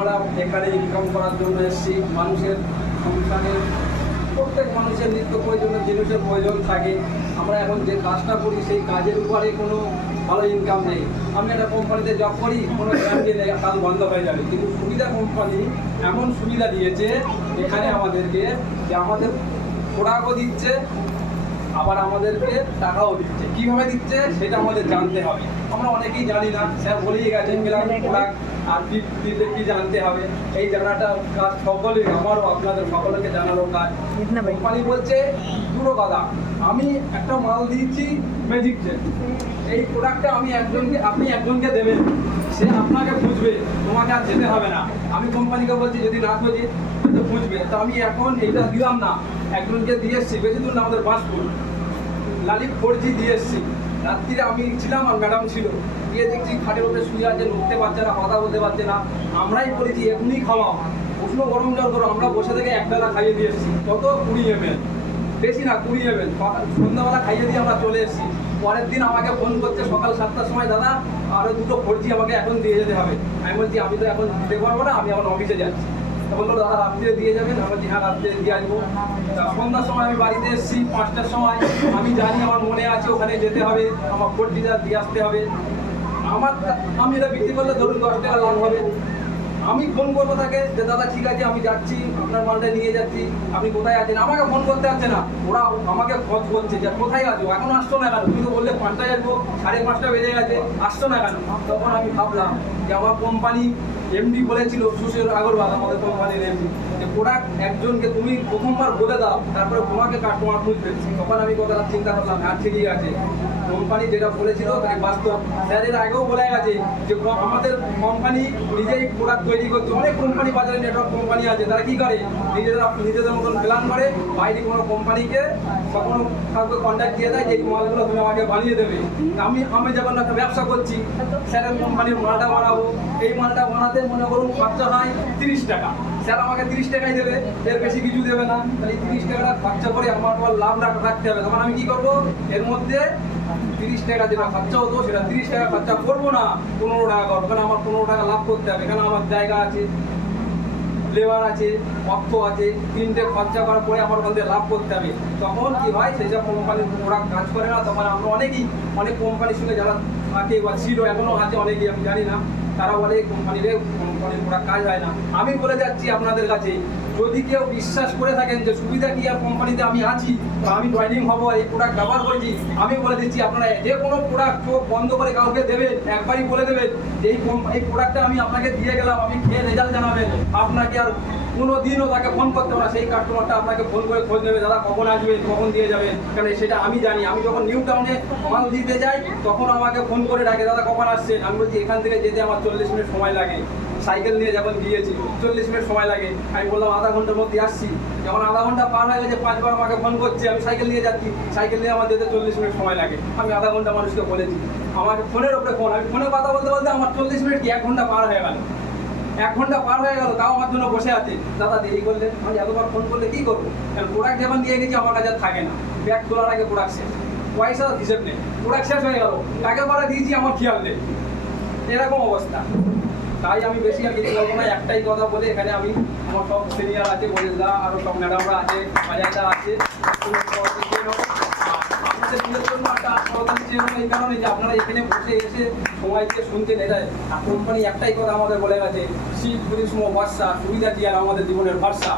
আমরা এখানে ইনকাম করার জন্য এসেছি। মানুষের সংসারের প্রত্যেক মানুষের নিত্য প্রয়োজনীয় জিনিসের প্রয়োজন থাকে। আমরা এখন যে কাজটা করি সেই কাজের উপরে কোনো ভালো ইনকাম নেই। আমি একটা কোম্পানিতে জব করি, কোনো গ্যারান্টি নেই কাজ বন্ধ হয়ে যাবে, কিন্তু সুবিধা কোম্পানি এমন সুবিধা দিয়েছে এখানে আমাদেরকে, যে আমাদের প্রোডাক্টও দিচ্ছে, আবার আমাদেরকে টাকাও দিচ্ছে। কীভাবে দিচ্ছে সেটা আমাদের জানতে হবে। আমরা অনেকেই জানি না, স্যার বলেই গেছেন প্রোডাক্ট আর দিতে কী জানতে হবে। এই জানাটা কাজ সকলের, আমারও আপনাদের সকলকে জানারও কাজ। কোম্পানি বলছে দুটো কথা, আমি একটা মাল দিয়েছি ম্যাজিক জেল, এই প্রোডাক্টটা আপনি একজনকে দেবেন, সে আপনাকে বুঝবে, তোমাকে আর যেতে হবে না। আমি কোম্পানিকে বলছি যদি না খোঁজে তো বুঝবে, তো আমি এখন এইটা দিলাম না, একজনকে দিয়ে এসছি, বেশি দূর না, আমাদের বাসপুর লালিত 4G দিয়ে এসছি। রাত্রিরে আমি ছিলাম আর ম্যাডাম ছিল, গিয়ে দেখছি খাটের উপরে শুয়ে আছে, উঠতে পারছে না, কথা বলতে পারছে না। আমরাই বলেছি এখনই খাওয়াও, উষ্ণ গরম জল করো। আমরা বসে থেকে এক বেলা খাইয়ে দিয়ে এসছি, কত 20 ml, বেশি না 20 ml। সন্ধ্যাবেলা খাইয়ে দিয়ে আমরা চলে এসেছি। পরের দিন আমাকে ফোন করছে সকাল 7টার সময়, দাদা আরও দুটো 4G আমাকে এখন দিয়ে যেতে হবে। আমি বলছি আমি তো এখন দিতে পারবো না, আমি এখন অফিসে যাচ্ছি। তখন তো দাদা রাত্রিরে দিয়ে যাবেন। আমি বলছি হ্যাঁ রাত্রিরে দিয়ে আসবো। সন্ধ্যার সময় আমি বাড়িতে এসেছি 5টার সময়। আমি জানি, আমার মনে আছে ওখানে যেতে হবে, আমার 4Gটা দিয়ে আসতে হবে। আমি এটা বিক্রি করলে ধরুন 10 টাকা লাভ হবে। আমি ফোন করবো তাকে যে দাদা ঠিক আছে আমি যাচ্ছি, আপনার মালটা নিয়ে যাচ্ছি, আপনি কোথায় আছেন। আমাকে ফোন করতে আসছে না, ওরা আমাকে খোঁজ করছে যে কোথায় আছো, এখন আসছো না কেন, তুমি তো বললে 5টায় আসবো, 5:30 বেজে গেছে, আসছো না কেন। তখন আমি ভাবলাম যে আমার কোম্পানি এমডি বলেছিল, সুশীল আগরওয়াল আমাদের কোম্পানির এমডি, যে প্রোডাক্ট একজনকে তুমি প্রথমবার বলে দাও, তারপরে তোমাকে কাস্টমার খুঁজবে। তখন আমি কথাটা চিন্তা করলাম, হ্যাঁ ঠিকই আছে, কোম্পানি যেটা বলেছিল তাই বাস্তব। স্যার এর আগেও বলে গেছে যে আমাদের কোম্পানি নিজেই প্রোডাক্ট তৈরি করছে। অনেক কোম্পানি বাজারে নেটওয়ার্ক কোম্পানি আছে, তারা কি করে নিজেদের মতন প্ল্যান করে, বাইরে কোনো কোম্পানিকে কখনো কাউকে কন্ট্যাক্ট দিয়ে দেয় যে এই মালগুলো তুমি আমাকে বানিয়ে দেবে। আমি যখন একটা ব্যবসা করছি, স্যারের কোম্পানির মালটা বানাবো, এই মালটা বানাতে মনে করুন খরচা হয় 30 টাকা, স্যার আমাকে 30 টাকাই দেবে, এর বেশি কিছু দেবে না। তাই 30 টাকাটা খরচা করে আমার লাভ রাখতে হবে। তখন আমি কি করবো, এর মধ্যে 30 টাকা যেটা খরচা হতো সেটা 30 টাকা খরচা করবো না, 15 টাকা করবো। কারণ আমার 15 টাকা লাভ করতে হবে, কারণ আমার জায়গা আছে, লেবার আছে, অর্থ আছে, 3টে খরচা করার পরে আমার ওখান থেকে লাভ করতে হবে। তখন কি হয়, সেই সব কোম্পানির প্রোডাক্ট কাজ করে না। তখন আমরা অনেক কোম্পানির সঙ্গে যারা থাকে বা ছিল, এখনও আছে অনেকেই, আমি জানি না, তারা বলে কোম্পানির প্রোডাক্ট কাজ হয় না। আমি বলে যাচ্ছি আপনাদের কাছে, যদি কেউ বিশ্বাস করে থাকেন যে সুবিধা কি আর কোম্পানিতে আমি আছি বা আমি জয়েনিং হবো, এই প্রোডাক্ট ব্যবহার করেছি, আমি বলে দিচ্ছি আপনারা যে কোনো প্রোডাক্ট চোখ বন্ধ করে কাউকে দেবেন, একবারই বলে দেবেন যে এই প্রোডাক্টটা আমি আপনাকে দিয়ে গেলাম, আমি খেয়ে রেজাল্ট জানাবেন। আপনাকে আর কোনো দিনও তাকে ফোন করতে হবে না, সেই কাস্টমারটা আপনাকে ফোন করে খোঁজ নেবে, দাদা কখন আসবে, কখন দিয়ে যাবেন। কারণ সেটা আমি জানি, আমি যখন নিউ টাউনে মাল দিতে যাই তখন আমাকে ফোন করে ডাকে, দাদা কখন আসছেন। আমি বলছি এখান থেকে যেতে আমার 40 মিনিট সময় লাগে, সাইকেল নিয়ে যখন গিয়েছি 40 মিনিট সময় লাগে। আমি বললাম আধা ঘন্টার মধ্যে আসছি। যখন আধা ঘন্টা পার হয়ে গেছে, 5বার আমাকে ফোন করছে, আমি সাইকেল নিয়ে যাচ্ছি, সাইকেল নিয়ে আমার যেতে 40 মিনিট সময় লাগে। আমি আধা ঘন্টা মানুষকে বলেছি, আমাকে ফোনের ওপরে ফোন, আমি ফোনে কথা বলতে বলতে আমার 40 মিনিট কি 1 ঘন্টা পার হয়ে গেল। 1 ঘন্টা পার হয়ে গেল, তাও আমার জন্য বসে আছে, দাদা দেরি করলেন। আমি এতবার ফোন করলে কী করবো, কারণ প্রোডাক্ট যখন নিয়ে গেছি আমার কাছে থাকে না, ব্যাগ তোলার আগে প্রোডাক্ট শেষ, পয়সা হিসেব নেই, প্রোডাক্ট শেষ হয়ে গেল, টাকা পরে দিয়েছি আমার খেয়াল নেই, এরকম অবস্থা। তাই আমি বেশি আর কিছু বলবো না, একটাই কথা বলে, এখানে আমি আমার সব সিনিয়র আছে, বলেদা আরও সব ম্যাডামরা আছে, বাজারটা আছে, আপনাদের নিজের জন্য একটা সহযোগী চেয়ে এই কারণে যে আপনারা এখানে বসে এসে সবাইকে শুনতে নেয়। আর কোম্পানি একটাই কথা আমাদের বলে গেছে, শীত গ্রীষ্ম বর্ষা সুবিধা দিয়ে আমাদের জীবনের ভরসা।